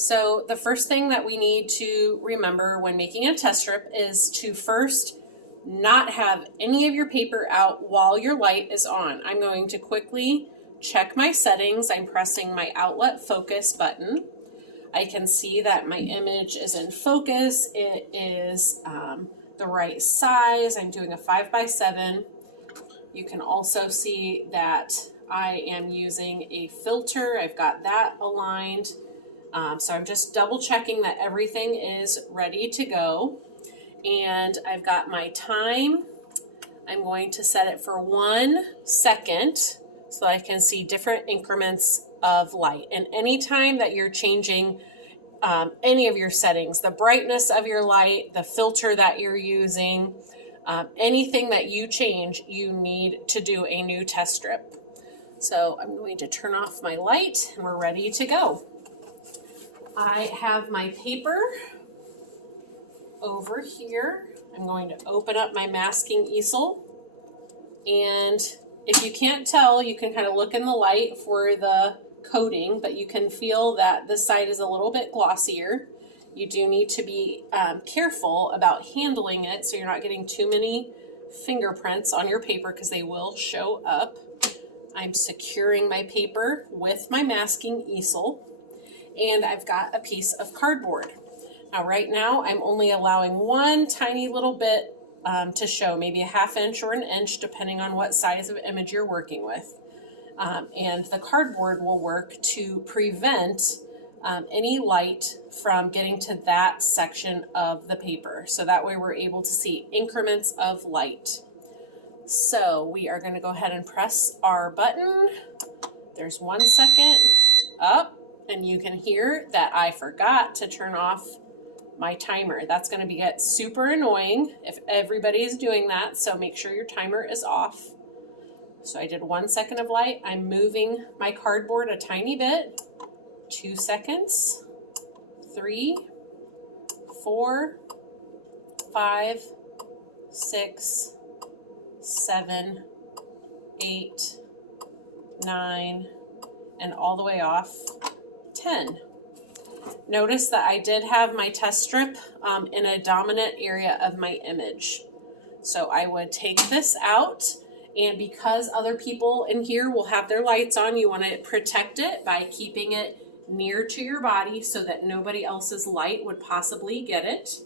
So the first thing that we need to remember when making a test strip is to first not have any of your paper out while your light is on. I'm going to quickly check my settings. I'm pressing my outlet focus button. I can see that my image is in focus. It is the right size. I'm doing a 5x7. You can also see that I am using a filter. I've got that aligned. So I'm just double checking that everything is ready to go. And I've got my time. I'm going to set it for 1 second so that I can see different increments of light. And anytime that you're changing any of your settings, the brightness of your light, the filter that you're using, anything that you change, you need to do a new test strip. So I'm going to turn off my light and we're ready to go. I have my paper over here. I'm going to open up my masking easel, and if you can't tell, you can kind of look in the light for the coating, but you can feel that this side is a little bit glossier. You do need to be careful about handling it so you're not getting too many fingerprints on your paper because they will show up. I'm securing my paper with my masking easel, and I've got a piece of cardboard. Now right now I'm only allowing one tiny little bit to show, maybe a 1/2 inch or 1 inch depending on what size of image you're working with. And the cardboard will work to prevent any light from getting to that section of the paper. So that way we're able to see increments of light. So we are going to go ahead and press our button. There's 1 second up, and you can hear that I forgot to turn off my timer. That's going to get super annoying if everybody is doing that, so make sure your timer is off. So I did 1 second of light. I'm moving my cardboard a tiny bit. 2 seconds, 3, 4, 5, 6, 7, 8, 9, and all the way off 10. Notice that I did have my test strip in a dominant area of my image. So I would take this out, and because other people in here will have their lights on, you want to protect it by keeping it near to your body so that nobody else's light would possibly get it.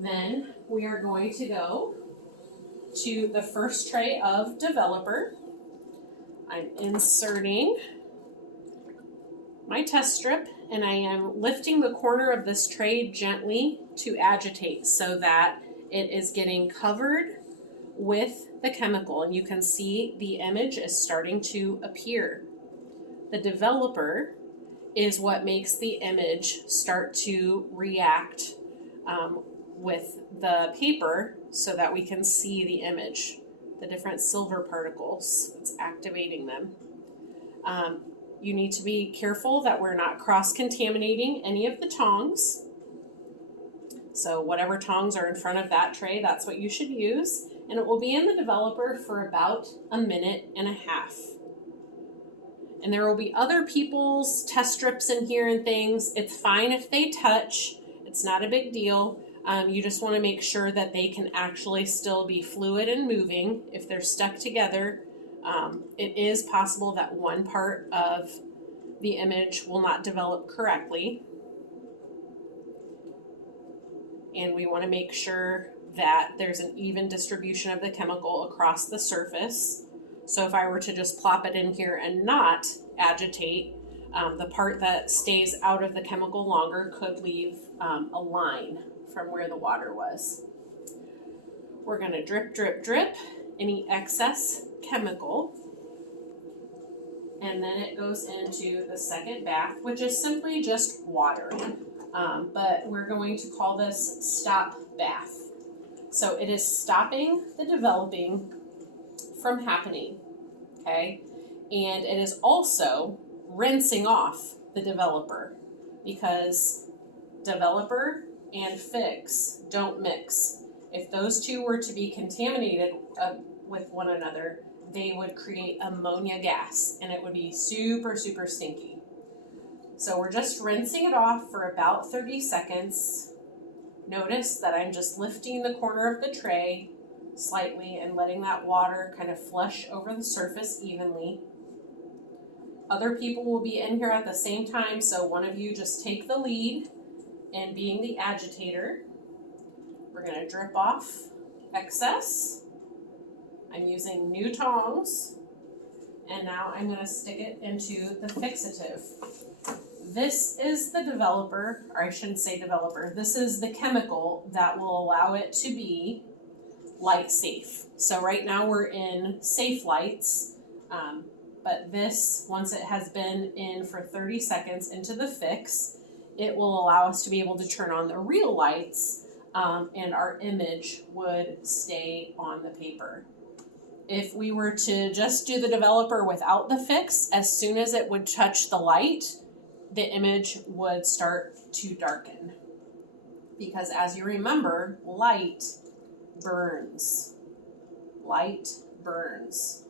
Then we are going to go to the first tray of developer. I'm inserting my test strip, and I am lifting the corner of this tray gently to agitate so that it is getting covered with the chemical, and you can see the image is starting to appear. The developer is what makes the image start to react with the paper so that we can see the image, the different silver particles. It's activating them. You need to be careful that we're not cross-contaminating any of the tongs. So whatever tongs are in front of that tray, that's what you should use. And it will be in the developer for about 1.5 minutes. And there will be other people's test strips in here and things. It's fine if they touch. It's not a big deal. You just want to make sure that they can actually still be fluid and moving. If they're stuck together, it is possible that one part of the image will not develop correctly. And we want to make sure that there's an even distribution of the chemical across the surface. So if I were to just plop it in here and not agitate, the part that stays out of the chemical longer could leave a line from where the water was. We're going to drip, drip, drip any excess chemical. And then it goes into the second bath, which is simply just watering. But we're going to call this stop bath. So it is stopping the developing from happening, okay? And it is also rinsing off the developer, because developer and fix don't mix. If those two were to be contaminated with one another, they would create ammonia gas, and it would be super, super stinky. So we're just rinsing it off for about 30 seconds. Notice that I'm just lifting the corner of the tray slightly and letting that water kind of flush over the surface evenly. Other people will be in here at the same time, so one of you just take the lead in being the agitator. We're going to drip off excess. I'm using new tongs, and now I'm going to stick it into the fixative. This is the developer, or I shouldn't say developer, this is the chemical that will allow it to be light safe. So right now we're in safe lights, but this, once it has been in for 30 seconds into the fix, it will allow us to be able to turn on the real lights, and our image would stay on the paper. If we were to just do the developer without the fix, as soon as it would touch the light, the image would start to darken. Because as you remember, light burns. Light burns.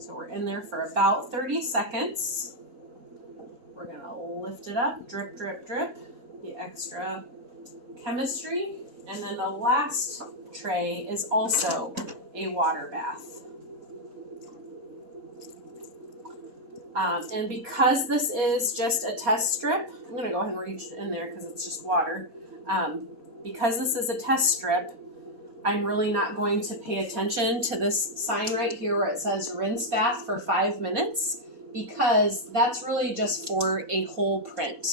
So we're in there for about 30 seconds. We're gonna lift it up, drip, drip, drip, the extra chemistry. And then the last tray is also a water bath. And because this is just a test strip, I'm going to go ahead and reach in there because it's just water. Because this is a test strip, I'm really not going to pay attention to this sign right here where it says rinse bath for 5 minutes, because that's really just for a whole print,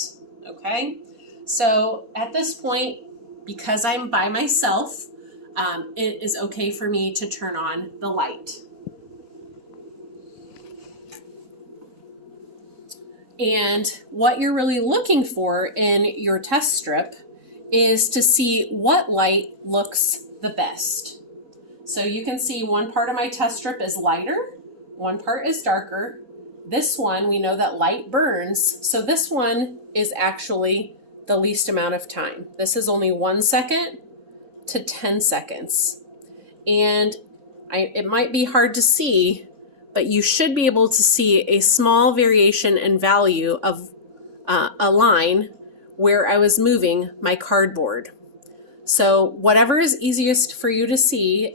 okay? So at this point, because I'm by myself, it is okay for me to turn on the light. And what you're really looking for in your test strip is to see what light looks the best. So you can see one part of my test strip is lighter, one part is darker. This one, we know that light burns, so this one is actually the least amount of time. This is only 1 second to 10 seconds. And it might be hard to see, but you should be able to see a small variation in value of a line where I was moving my cardboard. So whatever is easiest for you to see,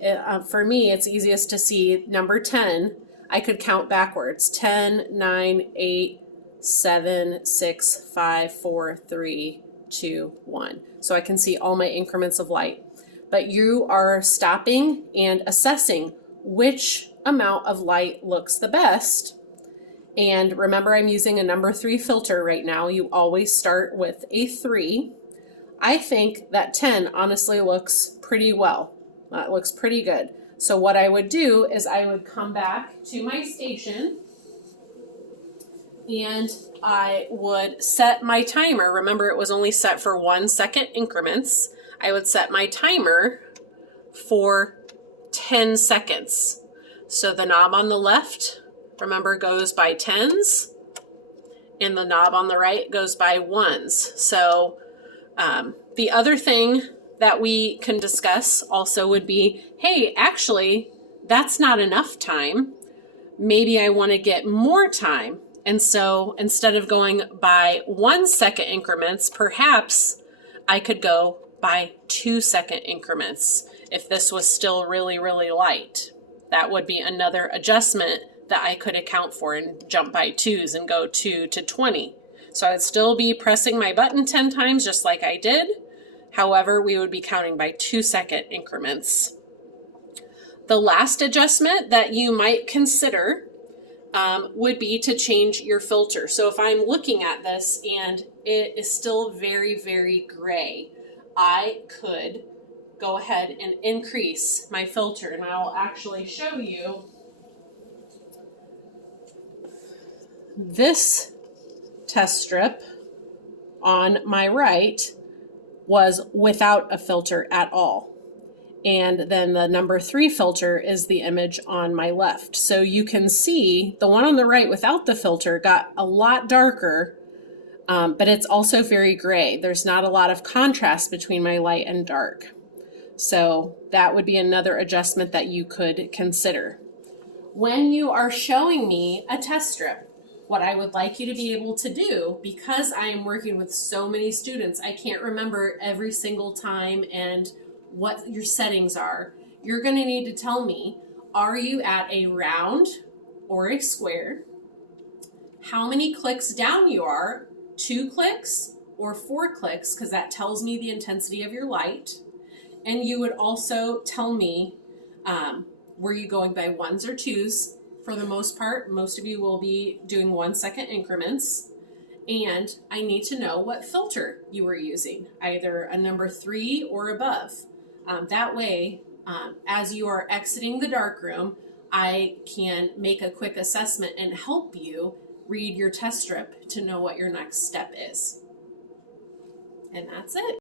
for me it's easiest to see number 10. I could count backwards, 10, 9, 8, 7, 6, 5, 4, 3, 2, 1. So I can see all my increments of light. But you are stopping and assessing which amount of light looks the best. And remember, I'm using a number 3 filter right now. You always start with a 3. I think that 10 honestly looks pretty well. That looks pretty good. So what I would do is I would come back to my station and I would set my timer. Remember, it was only set for 1 second increments. I would set my timer for 10 seconds. So the knob on the left, remember, goes by 10s, and the knob on the right goes by 1s. So the other thing that we can discuss also would be, hey, actually, that's not enough time. Maybe I want to get more time. And so instead of going by 1 second increments, perhaps I could go by 2 second increments if this was still really, really light. That would be another adjustment that I could account for and jump by 2s and go 2 to 20. So I'd still be pressing my button 10 times just like I did. However, we would be counting by 2 second increments. The last adjustment that you might consider would be to change your filter. So if I'm looking at this and it is still very, very gray, I could go ahead and increase my filter, and I will actually show you this test strip on my right was without a filter at all. And then the number 3 filter is the image on my left. So you can see the one on the right without the filter got a lot darker, but it's also very gray. There's not a lot of contrast between my light and dark. So that would be another adjustment that you could consider. When you are showing me a test strip, What I would like you to be able to do, because I am working with so many students, I can't remember every single time and what your settings are. You're going to need to tell me, are you at a round or a square? How many clicks down you are, 2 clicks or 4 clicks, because that tells me the intensity of your light. And you would also tell me, were you going by ones or twos? For the most part, most of you will be doing 1 second increments. And I need to know what filter you were using, either a number 3 or above. That way, as you are exiting the darkroom, I can make a quick assessment and help you read your test strip to know what your next step is. And that's it.